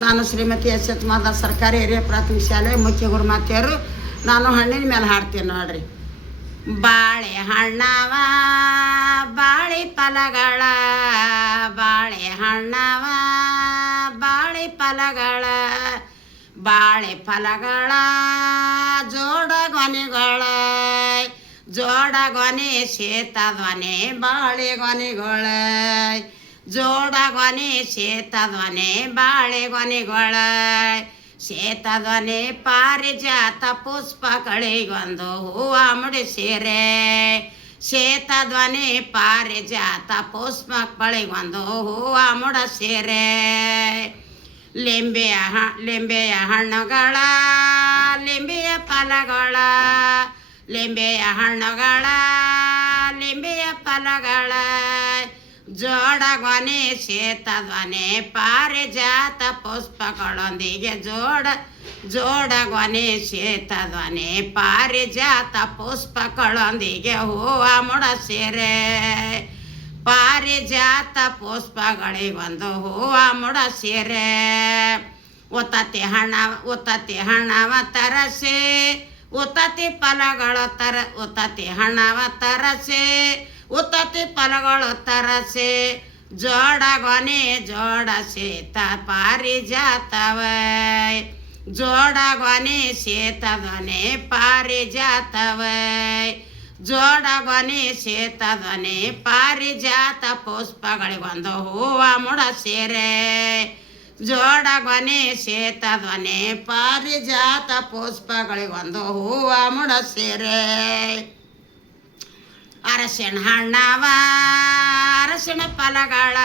ನಾನು Shrimati S H ಮಾದ ಸರ್ಕಾರಿ ಹಿರಿಯ ಪ್ರಾಥಮಿಕ ಶಾಲೆ ಮುಖ್ಯ ಗುರುಮಾತೆಯರು. ನಾನು ಹಣ್ಣಿನ ಮೇಲೆ ಹಾಡ್ತೀನಿ ನೋಡ್ರಿ. ಬಾಳೆ ಹಣ್ಣವ ಬಾಳೆ ಫಲಗಳ, ಬಾಳೆ ಹಣ್ಣವ ಬಾಳೆ ಫಲಗಳ, ಬಾಳೆ ಫಲಗಳ ಜೋಡ ಗೊನೆಗಳ, ಜೋಡ ಗೊನೆ ಶೇತಧ್ವನೆ ಬಾಳೆ ಗೊನೆಗಳ, ಜೋಡ ಗೊನೆ ಶೇತಧ್ವನೆ ಬಾಳೆ ಗೊನೆಗಳ, ಶೇತಧ್ವನೆ ಪಾರಿಜಾತ ಪುಷ್ಪಗಳಿಗೊಂದು ಹೂವ ಮುಡಿಸಿರೆ, ಶೇತಧ್ವನೆ ಪಾರಿಜಾತ ಪುಷ್ಪಗಳಿಗೊಂದು ಹೂವ ಮುಡಿಸಿರೆ, ಲಿಂಬೆಯ ಹಣ್ಣುಗಳ ಲಿಂಬೆಯ ಫಲಗಳ, ಲಿಂಬೆಯ ಹಣ್ಣುಗಳ ಲಿಂಬೆಯ ಫಲಗಳ, ಜೋಡ ಗೊನೆ ಶೇತಧ್ವನೆ ಪಾರಿಜಾತ ಪುಷ್ಪಗಳೊಂದಿಗೆ ಜೋಡ ಗೊನೆ ಶೇತಧ್ವನೆ ಪಾರಿಜಾತ ಪುಷ್ಪಗಳೊಂದಿಗೆ ಹೂವ ಮುಡಿಸಿರೆ, ಪಾರಿಜಾತ ಪುಷ್ಪಗಳಿಗೊಂದು ಹೂವ ಮುಡಿಸಿರೆ, ಉತ್ತತ್ತಿ ಹಣ್ಣವ ತರಸೆ, ಉತ್ತತ್ತಿ ಫಲಗಳು ಉತ್ತತ್ತಿ ಹಣ್ಣವ ತರಸೆ, ಉತ್ತತ್ತಿ ಫಲಗಳು ತರಸೆ, ಜೋಡ ಗೊನೆ ಜೋಡ ಶೇತ ಪಾರಿಜಾತವೈ, ಜೋಡ ಗೊನೆ ಶೇತಧ್ವನೆ ಪಾರಿಜಾತವೈ, ಜೋಡ ಗೊನೆ ಶೇತಧ್ವನೆ ಪಾರಿಜಾತ ಪುಷ್ಪಗಳಿಗೊಂದು ಹೂವ ಮುಡಿಸಿರೆ, ಜೋಡ ಗೊನೆ ಶೇತಧ್ವನೆ ಪಾರಿಜಾತ ಪುಷ್ಪಗಳಿಗೊಂದು ಹೂವ ಮುಡಿಸಿರೆ, ಅರಸಿಣ ಹಣ್ಣವ ಅರಸಿಣ ಫಲಗಳ,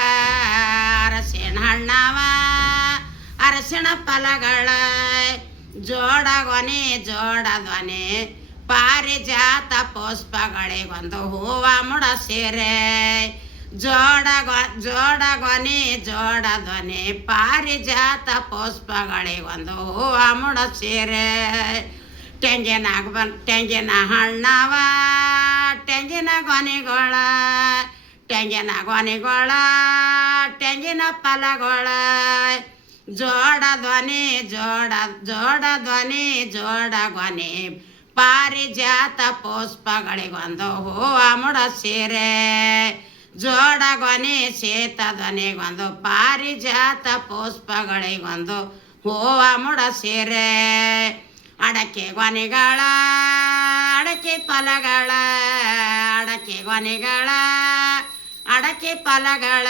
ಅರಸಿಣ ಹಣ್ಣವ ಅರಸಿಣ ಫಲಗಳ, ಜೋಡ ಗೊನೆ ಜೋಡಧ್ವನೆ ಪಾರಿಜಾತ ಪುಷ್ಪಗಳಿಗೊಂದು ಹೂವ ಮುಡಿಸಿರೆ, ಜೋಡ ಗೊನೆ ಜೋಡಧ್ವನೆ ಪಾರಿಜಾತ ಪುಷ್ಪಗಳಿಗೊಂದು ಹೂವ ಮುಡಿಸಿರೆ, ತೆಂಗಿನ ಹಣ್ಣವ ತೆಂಗಿನ ಗೊನೆಗಳ, ತೆಂಗಿನ ಗೊನೆಗಳ ತೆಂಗಿನ ಫಲಗಳ, ಜೋಡಧ್ವನೆ ಜೋಡಧ್ವನೆ ಜೋಡ ಗೊನೆ ಪಾರಿಜಾತ ಪುಷ್ಪಗಳಿಗೊಂದು ಹೂವ ಮುಡಿಸಿರೆ, ಜೋಡ ಗೊನೆ ಶೇತಧ್ವನೆಗೊಂದು ಪಾರಿಜಾತ ಪುಷ್ಪಗಳಿಗೊಂದು ಹೂವ ಮುಡಿಸಿರೆ, ಅಡಕೆ ಗೊನೆಗಳ ಅಡಕೆ ಫಲಗಳ, ಅಡಕೆ ಗೊನೆಗಳ ಅಡಕೆ ಫಲಗಳ,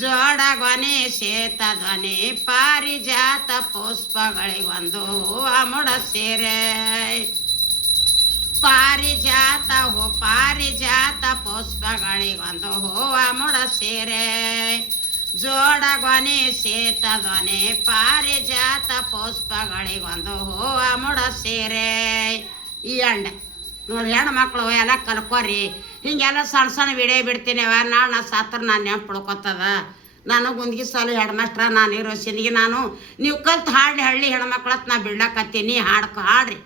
ಜೋಡ ಗೊನೆ ಶೇತಧ್ವನೆ ಪಾರಿಜಾತ ಪುಷ್ಪಗಳಿಗೊಂದು ಹೂವ ಮುಡಿಸಿರೆ, ಪಾರಿಜಾತ ಪುಷ್ಪಗಳಿಗೊಂದು ಹೂವ ಮುಡಿಸಿರೆ, ಜೋಡ ಗೊನೆ ಶೇತಧ್ವನೆ ಪಾರಿಜಾತ ಪುಷ್ಪಗಳಿಗೊಂದು ಹೂವ ಮುಡಿಸಿರೆ. ಈ ಅಂಡೆ ನೋಡಿ ಹೆಣ್ಮಕ್ಳು ಎಲ್ಲ ಕಲ್ಕೋರಿ. ಹಿಂಗೆಲ್ಲ ಸಣ್ಣ ಸಣ್ಣ ವಿಡಿಯೋ ಬಿಡ್ತೀನಿವ. ನಾಳೆ ಸಾತ್ರ ನಾನು ನೆನಪು ಪಡ್ಕೊತದ. ನಾನು ಗುಂದಿಗೆ ಸಾಲು ಹೆಡ್ ಮಾಸ್ಟ್ರ, ನಾನು ಇರೋ ಸಿಂದಿಗೆ ನಾನು ನೀವು ಕಲ್ತು ಹಾಡಿ ಹಳ್ಳಿ ಹೆಣ್ಮಕ್ಳತ್ ನಾ ಬಿಡ್ಲಕತ್ತೀನಿ. ಹಾಡ್ರಿ.